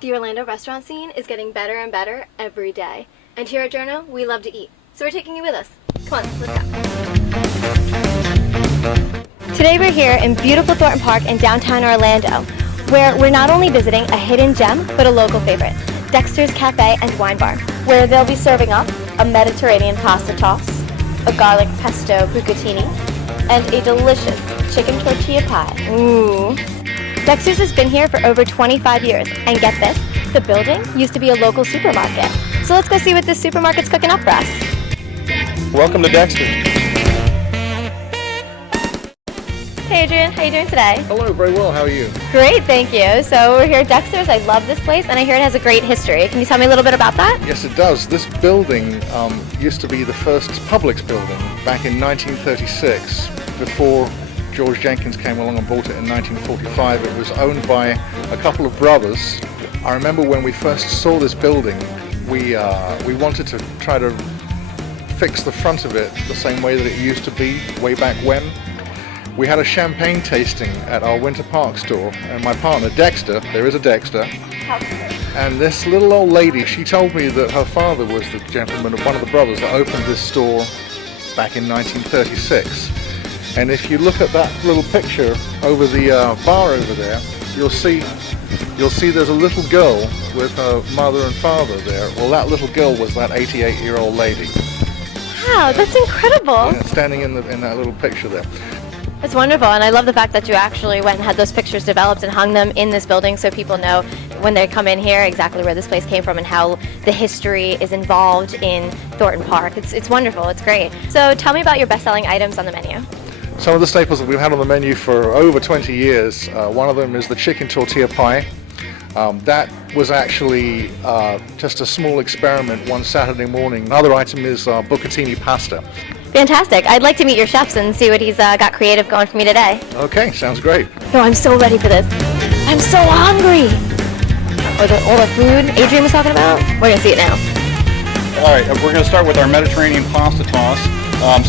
The Orlando restaurant scene is getting better and better every day. And here at Jyrno, we love to eat. So we're taking you with us. Come on, let's go. Today we're here in beautiful Thornton Park in downtown Orlando, where we're not only visiting a hidden gem, but a local favorite, Dexter's Cafe and Wine Bar, where they'll be serving up a Mediterranean pasta toss, a garlic pesto bucatini, and a delicious chicken tortilla pie. Ooh. Dexter's has been here for over 25 years, and get this, the building used to be a local supermarket. So let's go see what this supermarket's cooking up for us. Welcome to Dexter. Hey Adrian, how are you doing today? Hello, very well, how are you? Great, thank you. So we're here at Dexter's. I love this place, and I hear it has a great history. Can you tell me a little bit about that? Yes, it does. This building used to be the first Publix building back in 1936, before George Jenkins came along and bought it in 1945. It was owned by a couple of brothers. I remember when we first saw this building, we wanted to try to fix the front of it the same way that it used to be way back when. We had a champagne tasting at our Winter Park store, and my partner Dexter, there is a Dexter, and this little old lady, she told me that her father was the gentleman of one of the brothers that opened this store back in 1936. And if you look at that little picture over the bar over there, you'll see there's a little girl with her mother and father there. Well, that little girl was that 88-year-old lady. Wow, that's incredible. Yeah, standing in that little picture there. It's wonderful, and I love the fact that you actually went and had those pictures developed and hung them in this building so people know when they come in here exactly where this place came from and how the history is involved in Thornton Park. It's wonderful, it's great. So tell me about your best-selling items on the menu. Some of the staples that we've had on the menu for over 20 years, one of them is the chicken tortilla pie. That was actually just a small experiment one Saturday morning. Another item is bucatini pasta. Fantastic. I'd like to meet your chefs and see what he's got creative going for me today. Okay, sounds great. No, I'm so ready for this. I'm so hungry. All the food Adrian was talking about? We're going to see it now. All right, we're going to start with our Mediterranean pasta toss.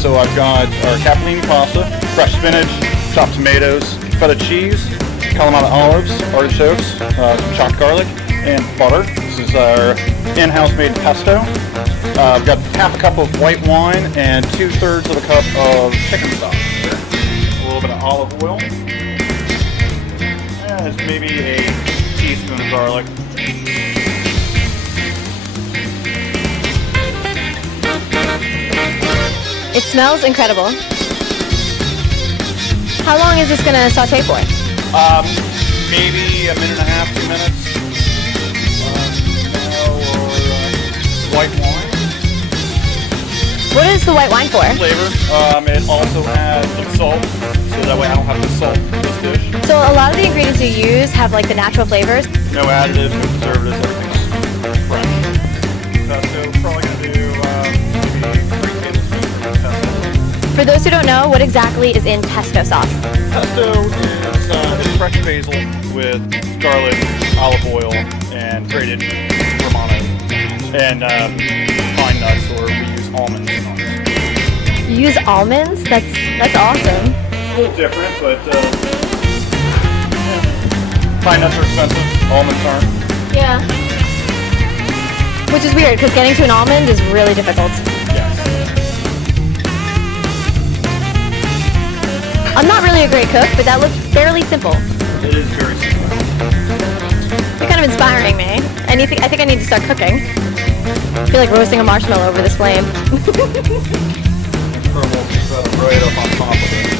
So I've got our capellini pasta, fresh spinach, chopped tomatoes, feta cheese, Kalamata olives, artichokes, some chopped garlic, and butter. This is our in-house made pesto. I've got half a cup of white wine and 2/3 of a cup of chicken stock. A little bit of olive oil. And maybe a teaspoon of garlic. It smells incredible. How long is this going to saute for? Maybe a minute and a half, 2 minutes. White wine. What is the white wine for? Flavor. It also has some salt, so that way I don't have to salt this dish. So a lot of the ingredients you use have like the natural flavors. No additives, no preservatives, everything's fresh. So we're probably going to do maybe 3 tablespoons of pesto. For those who don't know, what exactly is in pesto sauce? Pesto is fresh basil with garlic, olive oil, and grated romano, and pine nuts, or we use almonds on it. You use almonds? That's awesome. A little different, but pine nuts are expensive, almonds aren't. Yeah. Which is weird, because getting to an almond is really difficult. Yes. I'm not really a great cook, but that looks fairly simple. It is very simple. You're kind of inspiring me. And I think I need to start cooking. I feel like roasting a marshmallow over this flame. Right up on top of it.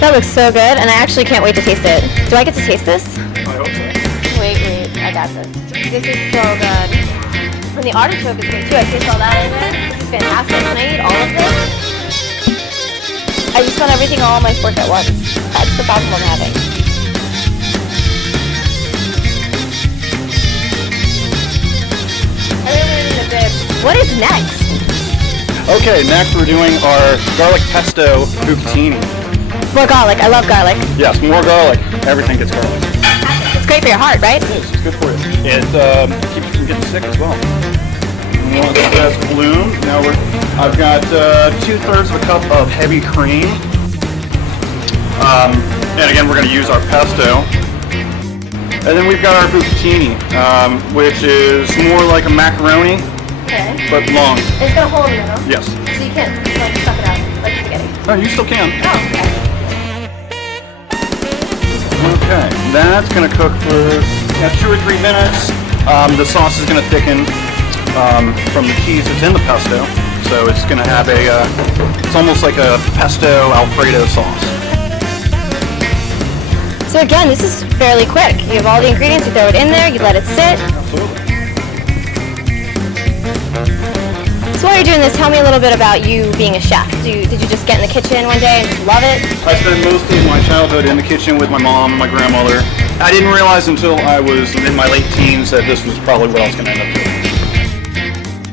That looks so good, and I actually can't wait to taste it. Do I get to taste this? I hope so. Wait, I got this. This is so good. And the artichoke is great too. I taste all that in there. This is fantastic. Can I eat all of this? I just want everything all on my fork at once. That's the problem I'm having. I really need a bib. What is next? Okay, next we're doing our garlic pesto bucatini. More garlic. I love garlic. Yes, more garlic. Everything gets garlic. It's great for your heart, right? It is. It's good for you. It keeps you from getting sick as well. Once that's bloomed, now I've got 2/3 of a cup of heavy cream. And again, we're going to use our pesto. And then we've got our bucatini, which is more like a macaroni, Okay. but long. It's got a hole in the middle. Yes. So you can't like suck it out like spaghetti. Oh, you still can. Oh, okay. Okay, that's gonna cook for 2 or 3 minutes. The sauce is gonna thicken from the cheese that's in the pesto, so it's gonna have it's almost like a pesto Alfredo sauce. So again, this is fairly quick. You have all the ingredients, you throw it in there, you let it sit. Absolutely. So while you're doing this, tell me a little bit about you being a chef. Did you just get in the kitchen one day and just love it? I spent most of my childhood in the kitchen with my mom and my grandmother. I didn't realize until I was in my late teens that this was probably what I was going to end up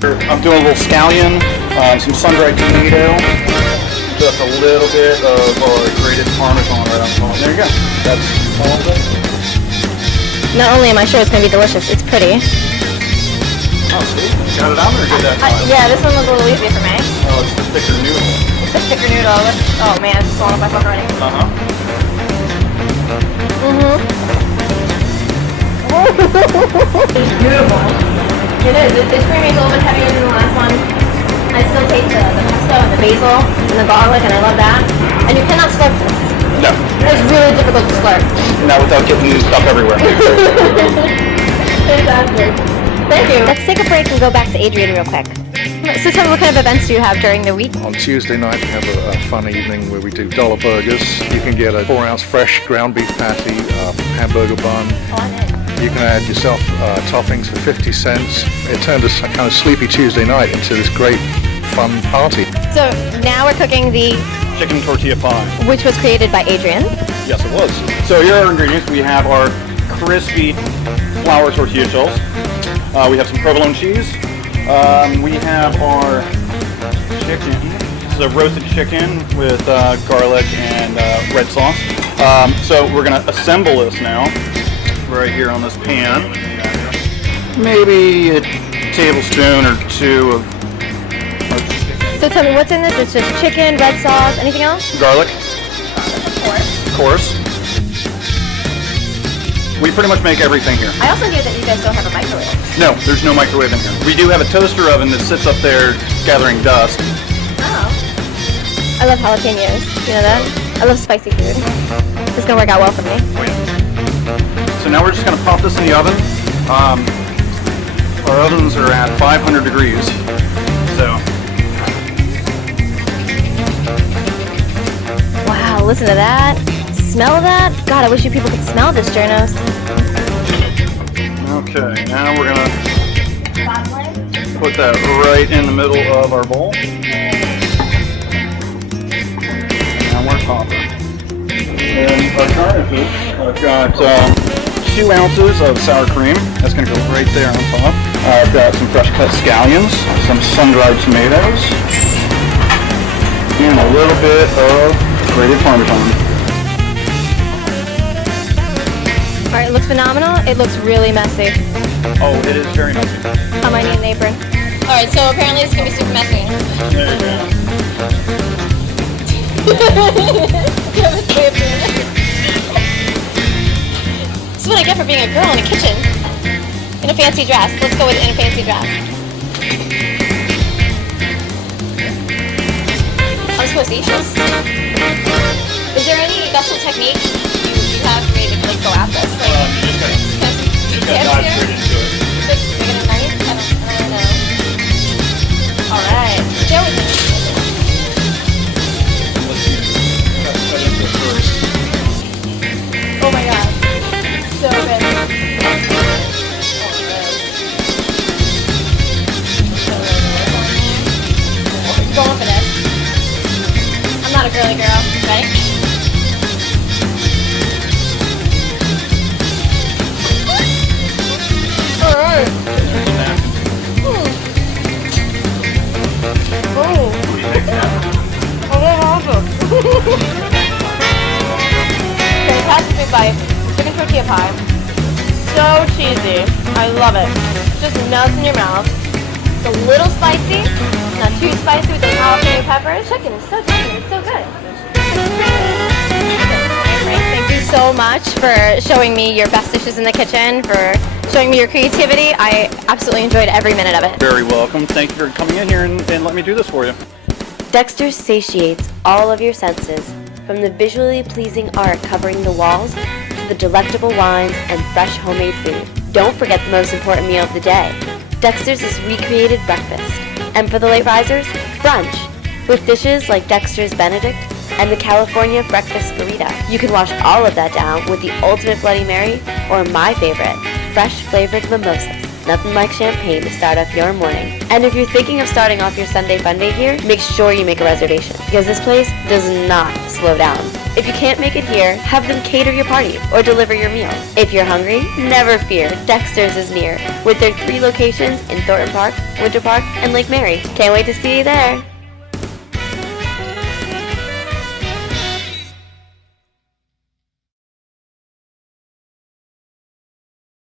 doing. I'm doing a little scallion, some sun-dried tomato, just a little bit of grated Parmesan right on top. There you go. That's all of it. Not only am I sure it's going to be delicious, it's pretty. Oh, see? Got it out there good that time. Yeah, this one was a little easy for me. Oh, it's the thicker noodle. It's a thicker noodle. Oh man, it's falling off my fork already. Uh-huh. It's beautiful. It is. It's creamy, a little bit heavier than the last one. I still taste the pesto and the basil and the garlic, and I love that. And you cannot slurp this. No. It's really difficult to slurp. Not without getting stuff everywhere. Fantastic. Thank you. Let's take a break and go back to Adrian real quick. So tell me, what kind of events do you have during the week? On Tuesday night we have a fun evening where we do dollar burgers. You can get a 4-ounce fresh ground beef patty, hamburger bun. Oh, I'm in. You can add yourself toppings for 50 cents. It turned a kind of sleepy Tuesday night into this great fun party. So now we're cooking the, Chicken tortilla pie. which was created by Adrian. Yes, it was. So here are our ingredients. We have our crispy flour tortilla shells. We have some provolone cheese. We have our chicken. This is a roasted chicken with garlic and red sauce. So we're going to assemble this now, right here on this pan. Maybe a tablespoon or 2 of So tell me, what's in this? It's just chicken, red sauce, anything else? garlic, Of of course. We pretty much make everything here. I also hear that you guys don't have a microwave. No, there's no microwave in here. We do have a toaster oven that sits up there gathering dust. Oh. I love jalapenos. You know that? I love spicy food. This is gonna work out well for me. So now we're just going to pop this in the oven. Our ovens are at 500 degrees. So Wow, listen to that. Smell that? God, I wish you people could smell this, Jyrnos. okay, now we're going to put that right in the middle of our bowl. And we're topping. And our garnishes, I've got 2 ounces of sour cream. That's going to go right there on top. I've got some fresh cut scallions, some sun-dried tomatoes, and a little bit of grated Parmesan. All right, it looks phenomenal. It looks really messy. Oh, it is very messy. I might need an apron. All right, so apparently it's gonna be super messy. There you go. This is what I get for being a girl in a kitchen. In a fancy dress. Let's go with in a fancy dress. I'm squishy. Is there any special technique you have for me to like go at this? Like, You just gotta dive straight into it. like making a knife? I don't know. All right. Show it to me. Cut into it first. Oh my god. So good. Going for this. I'm not a girly girl, right? Alright. Oh. Fantastic big bite. Chicken tortilla pie. So cheesy. I love it. Just melts in your mouth. It's a little spicy. Not too spicy with those jalapeno peppers. Chicken is so tender. It's so good. Thank you so so much for showing me your best dishes in the kitchen, for showing me your creativity. I absolutely enjoyed every minute of it. Very welcome. Thank you for coming in here and letting me do this for you. Dexter's satiates all of your senses, from the visually pleasing art covering the walls to the delectable wines and fresh homemade food. Don't forget the most important meal of the day. Dexter's is recreated breakfast. And for the late risers, brunch, with dishes like Dexter's Benedict and the California Breakfast Burrito. You can wash all of that down with the ultimate Bloody Mary, or my favorite, fresh flavored mimosas. Nothing like champagne to start off your morning. And if you're thinking of starting off your Sunday fun day here, make sure you make a reservation, because this place does not slow down. If you can't make it here, have them cater your party or deliver your meal. If you're hungry, never fear, Dexter's is near, with their 3 locations in Thornton Park, Winter Park, and Lake Mary. Can't wait to see you there.